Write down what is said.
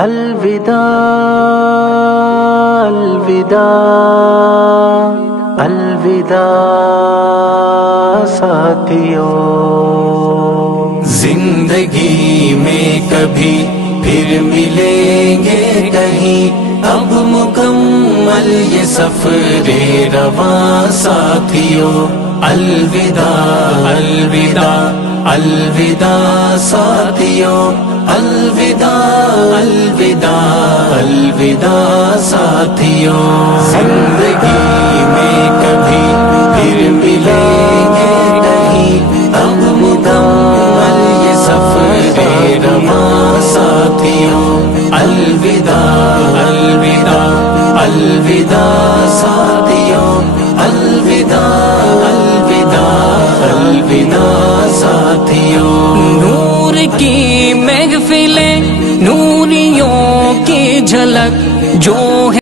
الوداع الوداع الوداع ساتھیوں، زندگی میں کبھی پھر ملیں گے کہیں، اب مکمل یہ سفر رواں ساتھیوں، الوداع الوداع الوداع ساتھیوں، الوداع الوداع الوداع ساتھیوں، زندگی میں کبھی پھر ملیں گے کہیں، اب مکمل یہ سفر رواں ساتھیوں، الوداع الوداع الوداع ساتھیوں، الوداع الوداع الوداع ساتھیوں۔ نور کی محفلیں، نوریوں کی جھلک جو ہے